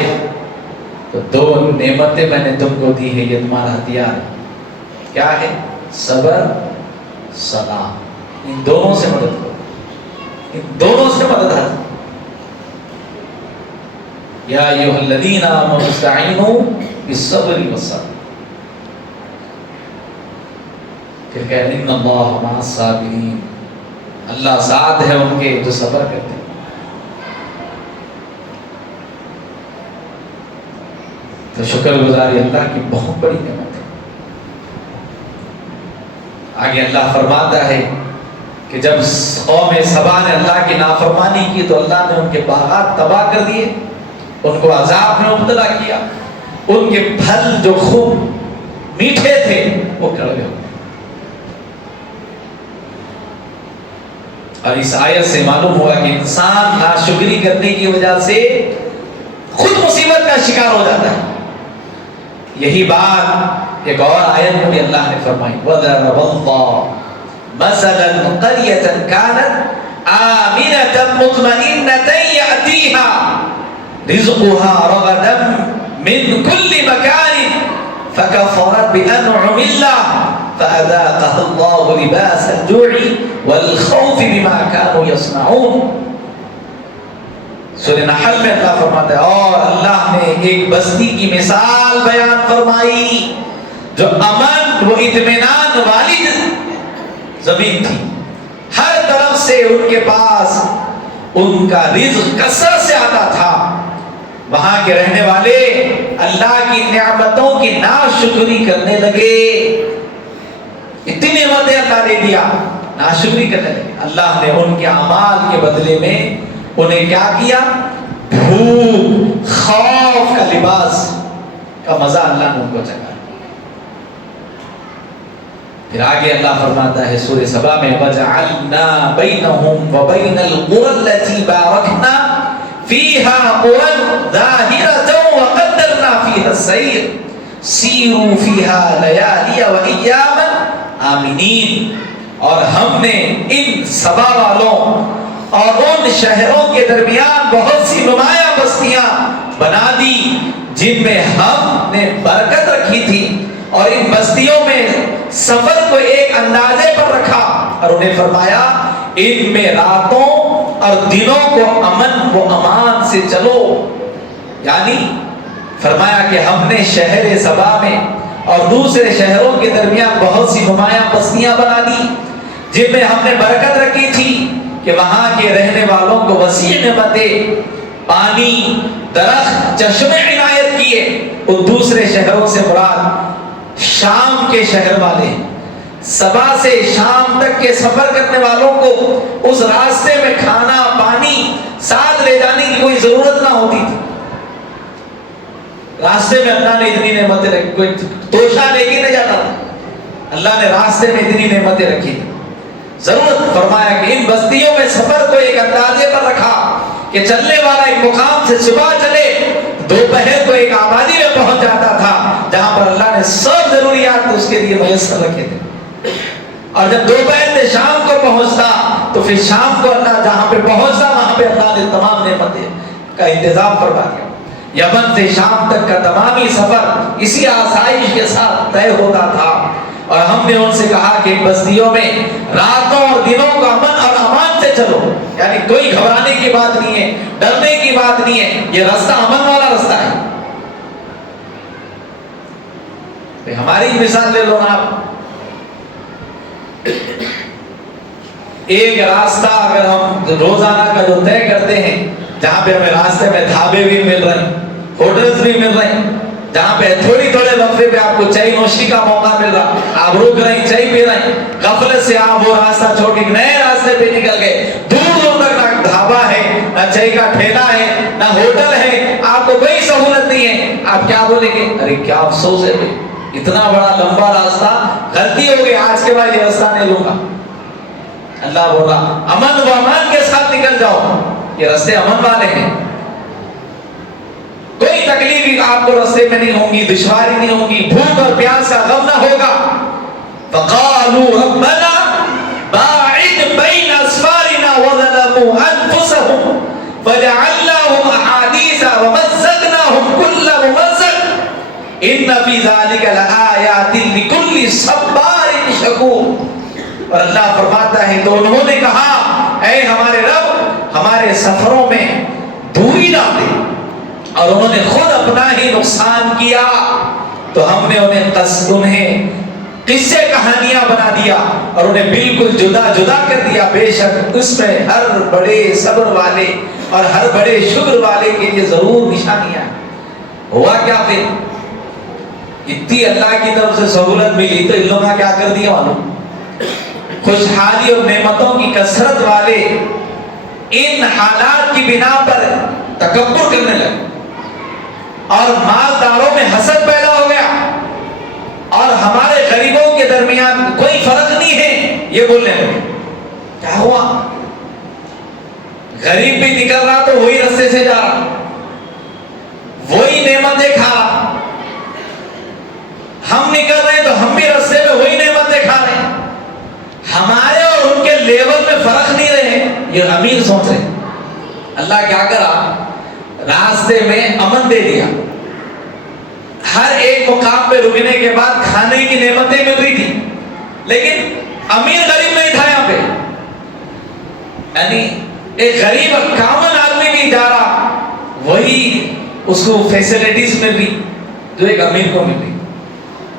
تو دو نعمتیں میں نے تم کو دی ہے، یہ تمہارا ہتھیار ہے۔ کیا ہے؟ صبر، صلاح۔ ان دونوں سے مدد کرو، ان دونوں سے مدد حاصل۔ یا ایھا الذین آمنوا استعینوا بالصبر والصلاۃ۔ پھر کہ ان اللہ مع الصابرین، اللہ ساتھ ہے ان کے جو صبر کرتے ہیں۔ تو شکر گزاری اللہ کی بہت بڑی نعمت ہے۔ آگے اللہ فرماتا ہے کہ جب قوم سبا نے اللہ کی نافرمانی کی تو اللہ نے ان کے باغات تباہ کر دیے، ان کو عذاب میں مبتلا کیا، ان کے پھل جو خوب میٹھے تھے وہ کڑوے ہو گئے۔ اور اس آیت سے معلوم ہوا کہ انسان ناشکری کرنے کی وجہ سے خود مصیبت کا شکار ہو جاتا ہے۔ یہی بات ایک اور آیت میں بھی اللہ نے فرمائی، وَضَرَبَ اللَّهُ مَثَلًا قَرْيَةً كَانَتْ آمِنَةً مُطْمَئِنَّةً يَأْتِيهَا رِزْقُهَا رَغَدًا مِنْ كُلِّ مَكَانٍ فَكَفَرَتْ بِأَنْعُمِ اللَّهِ فَأَذَاقَهَا اللَّهُ لِبَاسَ الْجُوعِ وَالْخَوْفِ بِمَا كَانُوا يَصْنَعُونَ۔ سورہ نحل میں اللہ فرماتا ہے اور اللہ نے ایک بستی کی مثال بیان فرمائی جو امن و اطمینان والی زمین تھی، ہر طرف سے ان کے پاس ان کا رزق کثرت سے آتا تھا۔ وہاں کے رہنے والے اللہ کی نعمتوں کی ناشکری کرنے لگے، اتنی نعمتیں اللہ نے دیا، ناشکری کرنے لگے۔ اللہ نے ان کے اعمال کے بدلے میں انہیں کیا کیا؟ بھوک، خوف کا لباس کا مزہ اللہ نے ان کو چکھایا۔ پھر آگے اللہ فرماتا ہے سورہ سبا میں وَجَعَلْنَا بَيْنَهُمْ وَبَيْنَ الْقُرَى الَّتِي بَارَكْنَا فِيهَا قُرًى ظَاهِرَةً وَقَدَّرْنَا فِيهَا السَّيْرَ سِيرُوا فِيهَا لَيَالِيَ وَأَيَّامًا آمِنِينَ۔ اور ہم نے ان سبا والوں اور ان شہروں کے درمیان بہت سی نمایاں بستیاں بنا دی جن میں ہم نے برکت رکھی تھی، اور ان بستیوں میں سفر کو ایک اندازے پر رکھا اور انہیں فرمایا ان میں راتوں اور دنوں کو امن و امان سے چلو۔ یعنی فرمایا کہ ہم نے شہر سبا میں اور دوسرے شہروں کے درمیان بہت سی نمایاں بستیاں بنا دی جن میں ہم نے برکت رکھی تھی کہ وہاں کے رہنے والوں کو وسیع نعمتیں، پانی، درخت، چشمے عنایت کیے۔ اور دوسرے شہروں سے مراد شام کے شہر والے، سبا سے شام تک کے سفر کرنے والوں کو اس راستے میں کھانا پانی ساتھ لے جانے کی کوئی ضرورت نہ ہوتی تھی۔ راستے میں اللہ نے اتنی نعمتیں رکھی، کوئی توشہ لے کے نہیں جاتا تھا، اللہ نے راستے میں اتنی نعمتیں رکھی تھی۔ ضرورت فرمایا کہ ان بستیوں میں سفر کو ایک اندازے پر رکھا کہ چلنے والا ایک مقام سے صبح چلے، دوپہر کو ایک آبادی میں پہنچ جاتا تھا جہاں پر اللہ نے سب ضروریات اس کے لیے میسر رکھے تھے۔ اور جب دوپہر سے شام کو پہنچتا تو پھر شام کو اللہ جہاں پہ پہنچتا وہاں پہ اللہ نے تمام نعمتیں کا انتظام فرما دیا۔ یمن سے شام تک کا تمامی سفر اسی آسائش کے ساتھ طے ہوتا تھا، اور ہم نے ان سے کہا کہ بستیوں میں راتوں اور دنوں کو امن اور امان سے چلو، یعنی کوئی گھبرانے کی بات نہیں ہے، ڈرنے کی بات نہیں ہے، یہ راستہ امن والا راستہ ہے۔ ہماری مثال لے لو نا آپ، ایک راستہ اگر ہم روزانہ کا جو طے کرتے ہیں جہاں پہ ہمیں راستے میں ڈھابے بھی مل رہے ہیں، ہوٹلز بھی مل رہے ہیں، جہاں پہ تھوڑے وقفے پہ آپ کو چائے نوشی کا موقع مل رہا، آپ رک رہے ہیں، چائے پی رہے ہیں، غفلت سے آپ وہ راستہ چھوڑ کے نئے راستے پہ نکل گئے، دور تک نہ ڈھابا ہے، نہ چائے کا ٹھیلا ہے، نہ ہوٹل ہے، آپ کو کوئی سہولت نہیں ہے، آپ کیا بولیں گے؟ ارے کیا افسوس ہے بھائی، اتنا بڑا لمبا راستہ، غلطی ہو گئی، آج کے بعد یہ راستہ نہیں لوں گا۔ اللہ بول رہا امن و امان کے ساتھ نکل جاؤ، یہ راستے امن والے ہیں، کوئی تکلیف آپ کو راستے میں نہیں ہوگی، دشواری نہیں ہوگی، بھوک اور پیاس کا غم نہ ہوگا۔ فقالوا ربنا باعد بین اسفارنا وظلموا انفسهم فجعلناهم احادیث ومزقناهم كل ممزق ان فی ذلک لآیات لکل صبار شکور۔ اور اللہ فرماتا ہے تو انہوں نے کہا اے ہمارے رب ہمارے سفروں میں دوری ڈال دے، اور انہوں نے خود اپنا ہی نقصان کیا تو ہم نے انہیں قصے کہانیاں بنا دیا اور انہیں بالکل جدا جدا کر دیا۔ بے شک اس میں ہر بڑے صبر والے اور ہر بڑے شکر والے کے لیے ضرور نشانیاں۔ ہوا کیا پھر؟ اتنی اللہ کی طرف سے سہولت ملی تو ان لوگوں نے کیا کر دیا معلوم؟ خوشحالی اور نعمتوں کی کثرت والے ان حالات کی بنا پر تکبر کرنے لگے اور مالداروں میں حسد پیدا ہو گیا، اور ہمارے غریبوں کے درمیان کوئی فرق نہیں ہے یہ بولنے لگے۔ کیا ہوا؟ غریب بھی نکل رہا تو وہی رستے سے جا رہا، وہی نعمتیں کھا رہا، ہم نکل رہے ہیں تو ہم بھی رستے میں وہی نعمتیں کھا رہے ہیں، ہمارے اور ان کے لیول میں فرق نہیں رہے۔ یہ امیر سوچ رہے، اللہ کیا کرا؟ راستے میں امن دے دیا، ہر ایک مقام پہ رکنے کے بعد کھانے کی نعمتیں مل رہی تھی، لیکن امیر غریب نہیں تھا یہاں پہ، یعنی ایک غریب کامن آدمی بھی جا رہا وہی اس کو فیسلٹیز مل رہی جو ایک امیر کو مل رہی۔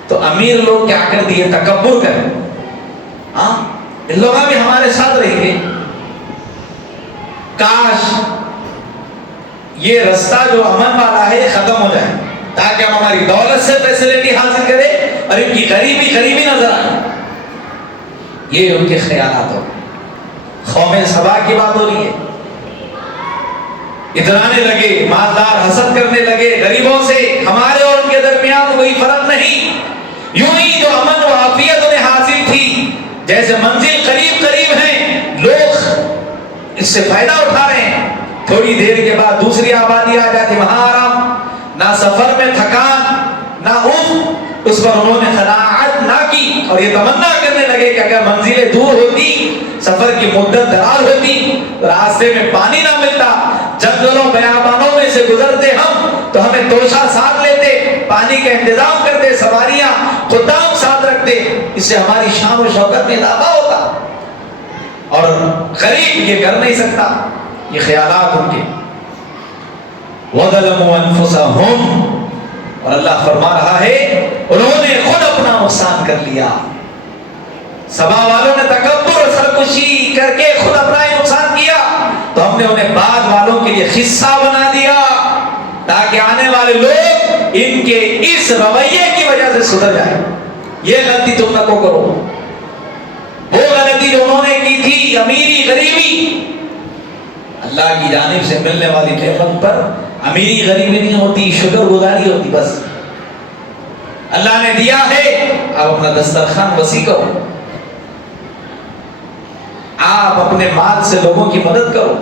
تو امیر لوگ کیا کر دیے؟ تکبر کر رہے، ہاں ان لوگ بھی ہمارے ساتھ رہیں گے، کاش یہ رستہ جو امن والا ہے یہ ختم ہو جائے تاکہ ہم ہماری دولت سے فیسلٹی حاصل کریں اور ان کی غریبی نظر آئے۔ یہ ان کے خیالات ہو۔ قوم سبا کی بات ہو رہی ہے، اترانے لگے، مالدار حسد کرنے لگے غریبوں سے، ہمارے اور ان کے درمیان کوئی فرق نہیں، یوں ہی جو امن و عافیت انہیں حاصل تھی، جیسے منزل قریب قریب ہیں، لوگ اس سے فائدہ اٹھا رہے ہیں، تھوڑی دیر کے بعد دوسری آبادی آ جاتی، وہاں آرام، نہ سفر میں تھکان نہ اس پر انہوں نے قناعت نہ کی، اور یہ تمنا کرنے لگے کہ اگر منزلیں دور ہوتی، سفر کی مدت دراز ہوتی، راستے میں پانی نہ ملتا، جنگلوں بیابانوں میں سے گزرتے ہم تو ہمیں توشہ ساتھ لیتے، پانی کا انتظام کرتے، سواریاں خدام ساتھ رکھتے، اس سے ہماری شان و شوکت میں اضافہ ہوتا، اور غریب یہ کر نہیں سکتا۔ یہ خیالات ان کے۔ وَظَلَمُوا أَنفُسَهُمْ، اور اللہ فرما رہا ہے انہوں نے خود اپنا نقصان کر لیا۔ سبا والوں نے تکبر اور سرکشی کر کے خود اپنا ہی نقصان کیا، تو ہم نے انہیں بعد والوں کے لیے قصہ بنا دیا تاکہ آنے والے لوگ ان کے اس رویے کی وجہ سے سدھر جائیں۔ یہ غلطی تم نہ کو کرو، وہ غلطی جو انہوں نے کی تھی، امیری غریبی، اللہ کی جانب سے ملنے والی نعمت پر امیری غریبی نہیں ہوتی، شکر گزاری ہوتی۔ بس اللہ نے دیا ہے، آپ اپنا دسترخوان وسیع کرو، آپ اپنے مال سے لوگوں کی مدد کرو،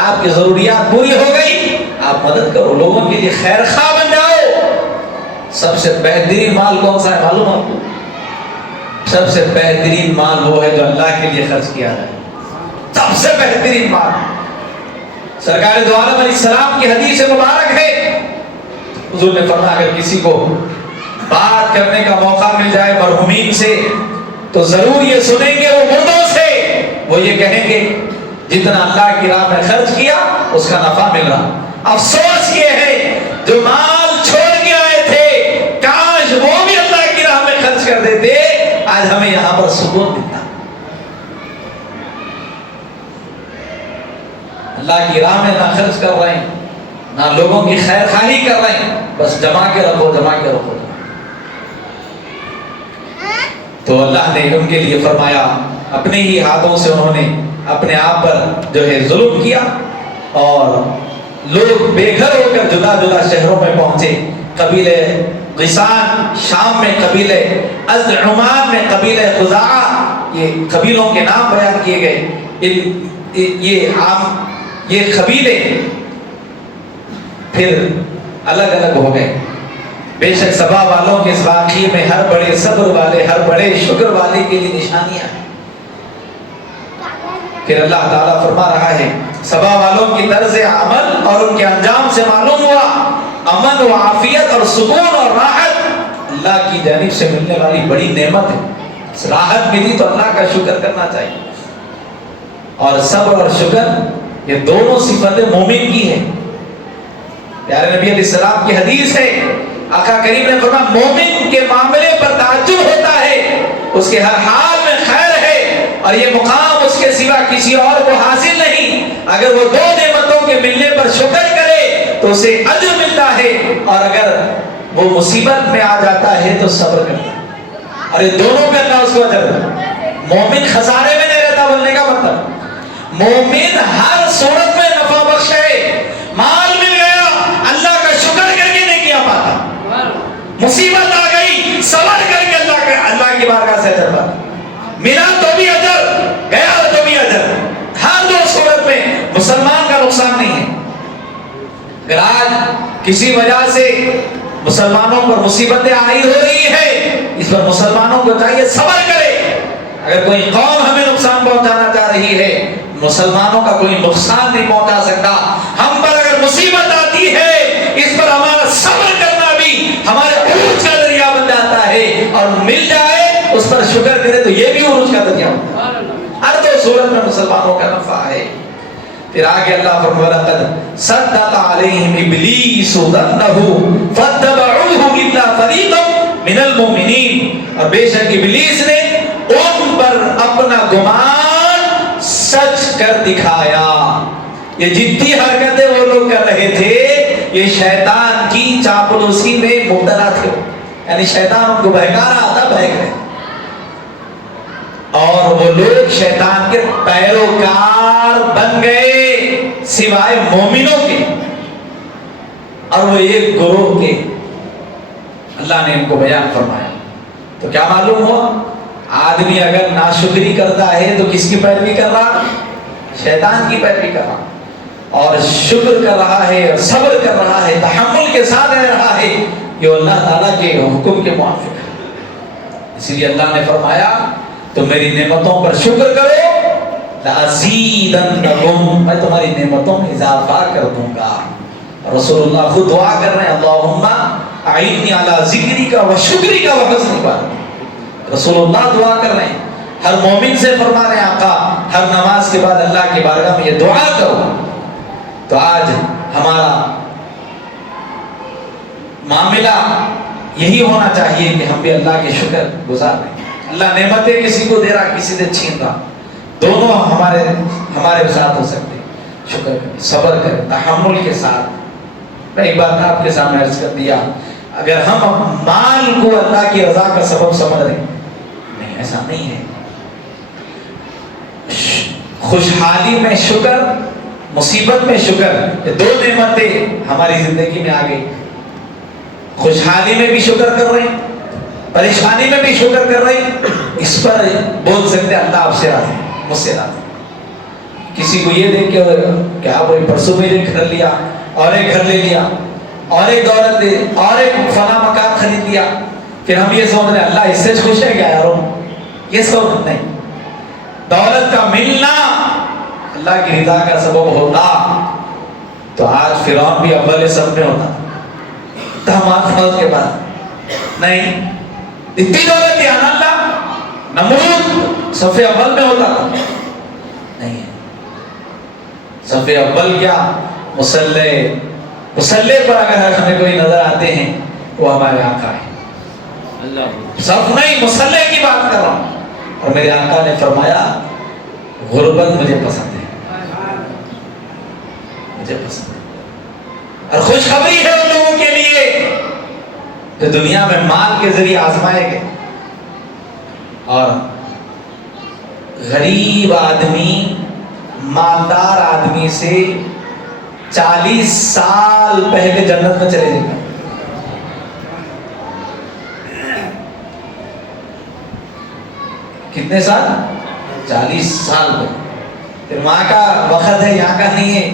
آپ کی ضروریات پوری ہو گئی آپ مدد کرو، لوگوں کے لیے خیر خواہ بن جاؤ۔ سب سے بہترین مال کون سا ہے معلوم آپ کو؟ سب سے بہترین مال وہ ہے جو اللہ کے لیے خرچ کیا جائے، سب سے بہترین مال۔ سرکار دو عالم علیہ السلام کی حدیث مبارک ہے، حضور نے فرمایا اگر کسی کو بات کرنے کا موقع مل جائے مرحومین سے تو ضرور یہ سنیں گے وہ مردوں سے، وہ یہ کہیں گے جتنا اللہ کی راہ میں خرچ کیا اس کا نفع مل رہا۔ افسوس یہ ہے جو مال چھوڑ کے آئے تھے، کاش وہ بھی اللہ کی راہ میں خرچ کر دیتے، آج ہمیں یہاں پر سکون ملتا۔ اللہ کی راہ میں نہ خرچ کر رہے ہیں، نہ لوگوں کی خیر خواہی کر رہے ہیں، بس جمع کے رکھو جمع کے رکھو۔ تو اللہ نے ان کے لیے فرمایا اپنے ہی ہاتھوں سے انہوں نے اپنے آپ پر جو ہے ظلم کیا، اور لوگ بے گھر ہو کر جدا جدا شہروں میں پہنچے۔ قبیلہ غسان شام میں، قبیلہ ازد عمان میں، قبیلہ خزاعہ یہ قبیلوں کے نام بیان کیے گئے. یہ قبیلے پھر الگ الگ ہو گئے. بے شک سبا والوں کے اس واقعے میں ہر بڑے صبر والے، ہر بڑے شکر والے کے لیے نشانیاں ہیں. پھر اللہ تعالیٰ فرما رہا ہے سبا والوں کی طرز عمل اور ان کے انجام سے معلوم ہوا امن و عافیت اور سکون اور راحت اللہ کی جانب سے ملنے والی بڑی نعمت ہے. راحت ملی تو اللہ کا شکر کرنا چاہیے. اور صبر اور شکر یہ دونوں صفتیں مومن کی ہیں. پیارے نبی علیہ السلام کی حدیث ہے، آقا کریم نے فرمایا مومن کے معاملے پر تعجب ہوتا ہے، اس کے ہر حال میں خیر ہے اور یہ مقام اس کے سوا کسی اور کو حاصل نہیں. اگر وہ دو نعمتوں کے ملنے پر شکر کرے تو اسے اجر ملتا ہے، اور اگر وہ مصیبت میں آ جاتا ہے تو صبر کرتا ہے، اور یہ دونوں میں اللہ اس کو اجر دیتا ہے. مومن خسارے میں نہیں رہتا بولنے کا مطلب مومن ہر صورت میں نفع بخش ہے. مال مل گیا اللہ کا شکر کر کے نہیں کیا پاتا، مصیبت آ گئی صبر کر کے اللہ کی بارگاہ سے اجر پاتا. ملا تو بھی اجر، گیا تو بھی اجر. ہر دو صورت میں مسلمان کا نقصان نہیں ہے. اگر آج کسی وجہ سے مسلمانوں پر مصیبتیں آئی ہو رہی ہے، اس پر مسلمانوں کو چاہیے صبر کرے. اگر کوئی قوم ہمیں نقصان پہنچانا چاہ رہی ہے، مسلمانوں کا کوئی نقصان نہیں پہنچا سکتا. ہم پر اگر مصیبت آتی ہے، اس پر ہمارا صبر کرنا بھی ہمارے عروج کا ذریعہ بن جاتا ہے، اور مل جائے اس پر شکر کرے تو یہ بھی عروج کا ذریعہ ہوتا ہے. ہر دو صورت میں مسلمانوں کا نفع ہے. پھر آگے اللہ فرماتا ہے صدق علیہم ابلیس ظنہ فاتبعوہ الا فریقا من المؤمنین. اور بے شک ابلیس نے ان پر اپنا گمان سچ کر دکھایا. یہ جتنی حرکتیں وہ لوگ کر رہے تھے یہ شیطان کی چاپلوسی میں مبتلا تھے، یعنی شیطان ان کو بہکا رہا تھا، بہک رہے، اور وہ لوگ شیطان کے پیروکار بن گئے سوائے مومنوں کے، اور وہ ایک گروہ کے. اللہ نے ان کو بیان فرمایا. تو کیا معلوم ہوا؟ آدمی اگر ناشکری کرتا ہے تو کس کی پیروی کر رہا؟ شیطان کی پیروی کر رہا. اور شکر کر رہا ہے اور صبر کر رہا ہے، تحمل کے ساتھ رہ رہا ہے، یہ اللہ تعالیٰ کے حکم کے موافق ہے. اسی لیے اللہ نے فرمایا تو میری نعمتوں پر شکر کرو لَأَزِيدَنَّكُمْ، میں تمہاری نعمتوں میں اضافہ کر دوں گا. رسول اللہ خود دعا کر رہے ہیں اللہم اعنی علی ذکرک و شکرک و حسن عبادتک. رسول اللہ دعا کر رہے ہیں، ہر مومن سے فرما رہے ہیں آقا ہر نماز کے بعد اللہ کی بارگاہ میں یہ دعا کرو. تو آج ہمارا معاملہ یہی ہونا چاہیے کہ ہم بھی اللہ کے شکر گزار رہے ہیں. اللہ نعمتیں کسی کو دے رہا کسی سے چھین رہا، دونوں ہمارے ساتھ ہو سکتے. شکر کریں، صبر کریں، تحمل کے ساتھ. میں ایک بات آپ کے سامنے عرض کر دیا، اگر ہم مال کو اللہ کی رضا کا سبب سمجھ رہے ہیں، نہیں ایسا نہیں ہے. خوشحالی میں شکر، مصیبت میں شکر، یہ دو نعمتیں ہماری زندگی میں آ گئی. خوشحالی میں بھی شکر کر رہے ہیں، پریشانی میں بھی شکر کر رہے ہیں. اس پر بول سکتے ہیں اللہ آپ سے راضی، مجھ سے راضی. کسی کو یہ دیکھ کے کیا وہ پرسوں میں ایک گھر لیا اور ایک گھر لے لیا اور ایک دولت لے اور ایک فلاں مکان خرید لیا، پھر ہم یہ سوچ رہے ہیں اللہ اس سے خوش ہے کیا یارو؟ یہ سوچ نہیں. دولت کا ملنا اللہ کی رضا کا سبب ہوتا تو آج فرعون بھی اول سب میں ہوتا، تمام فوج کے بعد نہیں. اتنی دولت تھی اللہ، نمرود صف اول میں ہوتا تھا نہیں. صف اول کیا، مسلح پر اگر ہمیں کوئی نظر آتے ہیں وہ ہمارے آقا ہے. صف نہیں، مسلح کی بات کر رہا ہوں. اور میرے آقا نے فرمایا غربت مجھے پسند ہے، مجھے پسند ہے. اور خوشخبری ہے ان لوگوں کے لیے جو دنیا میں مال کے ذریعے آزمائے گئے. اور غریب آدمی مالدار آدمی سے 40 سال پہلے جنت میں چلے جائے گا. کتنے سال؟ 40 سال میں. پھر وہاں کا وقت ہے، یہاں کا نہیں ہے.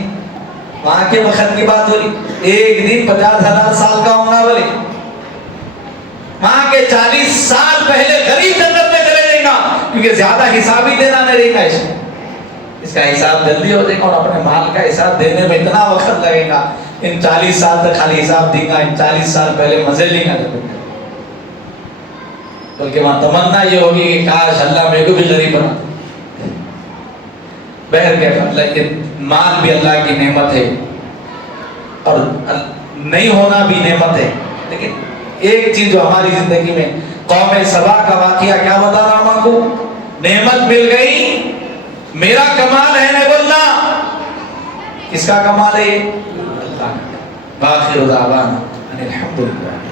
وہاں کے وقت کی بات بولی، ایک دن 50,000 سال کا ہوگا بولے. وہاں کے 40 سال پہلے غریب جنت میں چلے جائیں گا، کیونکہ زیادہ حساب ہی دینا نہیں رہے گا. اس کا حساب جلدی ہو جائے گا، اور اپنے مال کا حساب دینے میں اتنا وقت لگے گا. ان 40 سال تک خالی حساب دیں گا، ان 40 سال پہلے مزے لیں گا. بلکہ وہاں تمنا یہ ہوگی کہ کاش اللہ میرے کو بھی غریب بنا. بہر کے مال بھی اللہ کی نعمت ہے اور نہیں ہونا بھی نعمت ہے. لیکن ایک چیز جو ہماری زندگی میں قوم سبا کا واقعہ کیا بتا رہا ہوں آپ کو، نعمت مل گئی، میرا کمال ہے نہ بولنا. کس کا کمال ہے؟ اللہ کا. باخر دعوانا الحمدللہ.